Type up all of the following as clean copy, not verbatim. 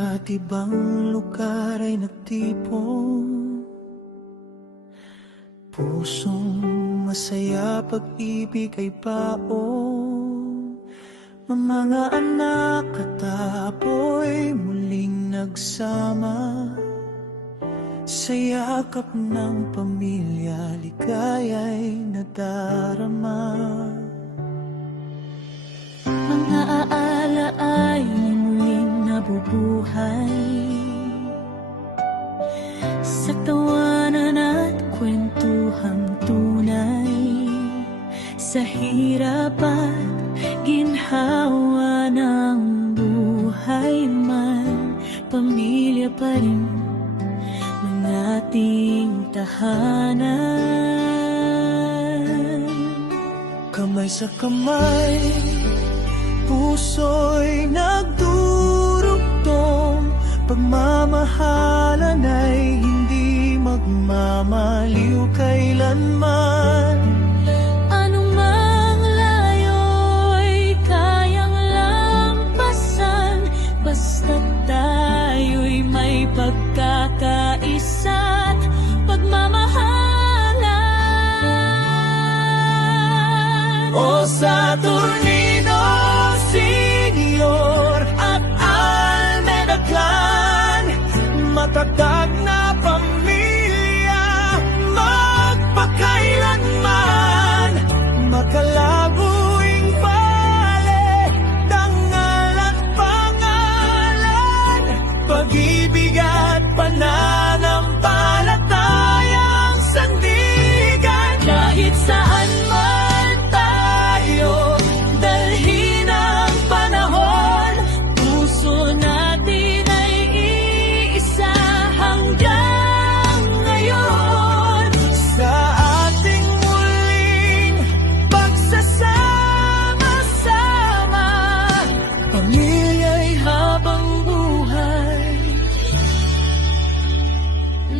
iba't ibang lugar ay nagtipon. Pusong masaya, pag-ibig ay baon. Mga anak at apoy muling nagsama. Sa yakap ng pamilya, ligaya'y nadarama. Mga aalaay muling nabubuhay sa tawanan at kwentuhang tunay. Sa hirap at ginhawa ng buhay man, pamilya pa rin ng ating tahanan. Kamay sa kamay, puso'y nagdurugtong. Pagmamahalan ay hindi magmamaliw kailanman. Anumang layo'y kayang lampasan, basta't tayo'y may pagkakaisa't pagmamahalan. O Saturnino Senior at Almeda Clan, matatag na pamilya, magpakailanman. Makalabuing bale, dangal at pangalan, pag-ibig at pananampalatayang sandigan. Kahit saan man tayo dalhin ang panahon, puso natin ay iisa hanggang ngayon. Sa ating muling pagsasama-sama, pamilya'y habang buhay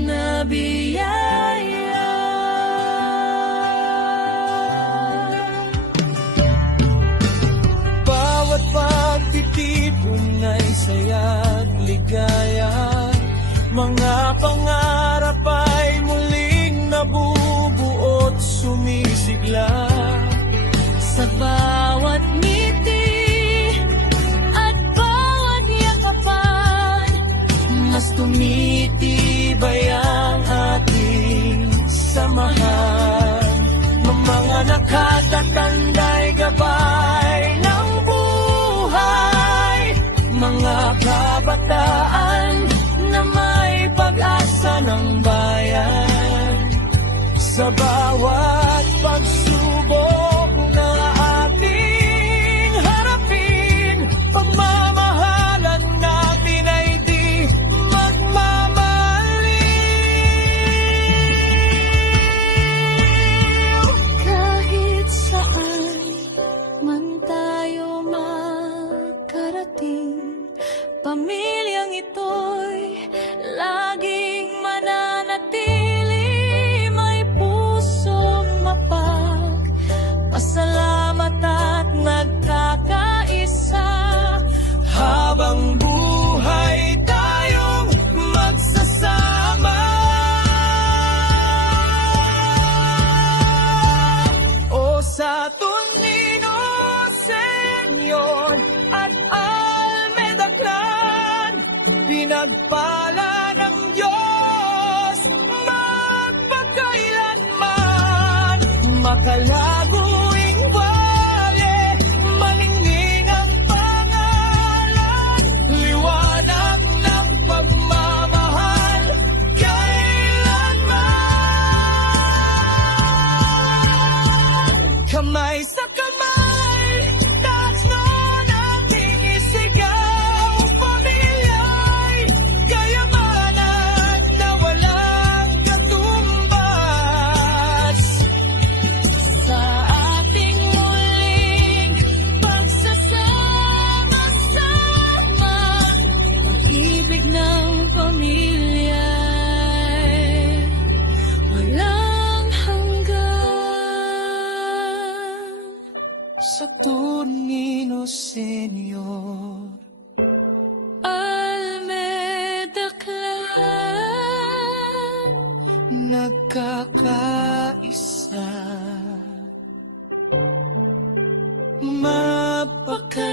na biyaya. Bawat pagtitipon ay saya't ligaya. Mga pangarap ay muling nabubuo't sumisigla. Sa bawat ngiti at bawat yakapan, mas tumitibay ang ating samahan. Mga nakatatanda'y gabay ng buhay, mga kabataan na may pag-asa ng bayan. Sa bawat pagsubok na ating harapin, pagmamahalan natin ay di magmamaliw. Kahit saan man tayo makarating, pamilyang ito'y laging mananatili. May pusong mapagpasalamat at nagkakaisa. Habang buhay tayong magsasama. O Saturnino Senior at Almeda Clan, pinagpala ng Diyos magpakailanman. Makalaguing wale, malingling ang pangalan, liwanag ng pagmamahal kailanman. Kamay sa kamay, tatlo nating isigaw. Pamilya'y kayamanan na walang katumbas. Sa ating muling pagsasama-sama, pag-ibig ng pamilya'y walang hanggan. Saturnino Senior, Almeda magkaisa. Mapakali